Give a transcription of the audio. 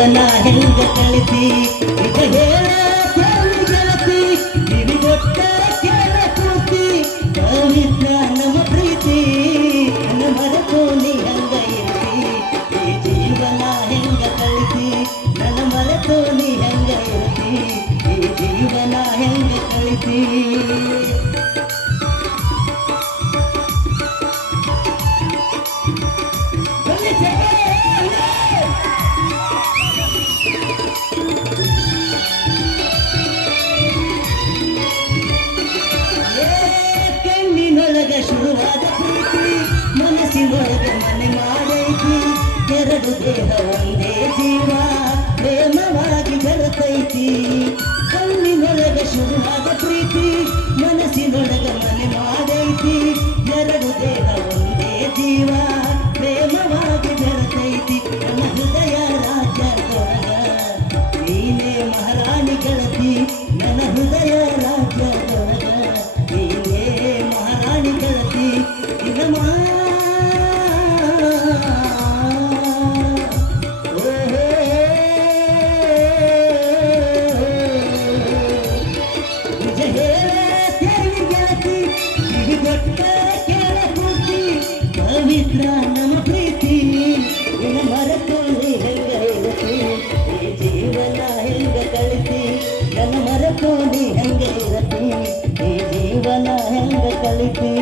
ಜೀವನ ಹೆಂಗ ಕಳಿತಿ ಈಗ ಹೇಳ ಗೆಳತಿ ಕಿವಿಗೊಟ್ಟ ಕೇಳ ಕೂತಿ ಪವಿತ್ರ ನಮ್ಮ ಪ್ರೀತಿ ನನ್ನ ಮರೆತು ನೀ ಹಂಗ ಇರ್ತಿ ಈ ಜೀವನ ಹೆಂಗ ಕಳಿತಿ ನನ್ನ ಮರೆತು ನೀ ಹೆಂಗ ಇರ್ತಿ ಈ ಜೀವನ ಹೆಂಗ ಕಳಿತಿ ಕಣ್ಣಿನೊಳಗ ಶುರುವಾದ ಪ್ರೀತಿ ಮನಸ್ಸಿನೊಳಗ ಮನೆ ಮಾಡೈತಿ ಎರಡು ದೇಹ ಒಂದೇ ಜೀವ ಪ್ರೇಮವಾಗಿ ಬೆರೆತೈತಿ ಕಣ್ಣಿನೊಳಗ ಶುರುವಾದ ಪ್ರೀತಿ ಮನಸ್ಸಿನೊಳಗ ಮನೆ ಮಾಡೈತಿ ಎರಡು ದೇಹ ಒಂದೇ ಜೀವ ಪ್ರೇಮವಾಗಿ ಬೆರೆತೈತಿ ನನ್ನ ಹೃದಯ ರಾಜ್ಯದೊಳಗ ನೀನೇ ಮಹಾರಾಣಿ ಗೆಳತಿ ನನ್ನ ಹೃದಯ ರಾಜ್ಯದೊಳಗ ನೀನೇ ಮಹಾರಾಣಿ ಗೆಳತಿ ನಿನ್ನ ನಿಜ ಹೇಳಿ ಗೆಳತಿ ಕಿವಿಗೊಟ್ಟ ಕೇಳ ಕೂತಿ ಪವಿತ್ರ ನಮ್ಮ ಪ್ರೀತಿ ನಿನ್ನ ಮರೆತೋಳಿ ಹೆಂಗ ಇರತಿ ಈ ಜೀವನ ಹೆಂಗ ಕಳಿತಿ ನನ್ನ ಮರೆತೋಳಿ ಹೆಂಗ ಇರತಿ ಈ ಜೀವನ ಹೆಂಗ ಕಳಿತಿ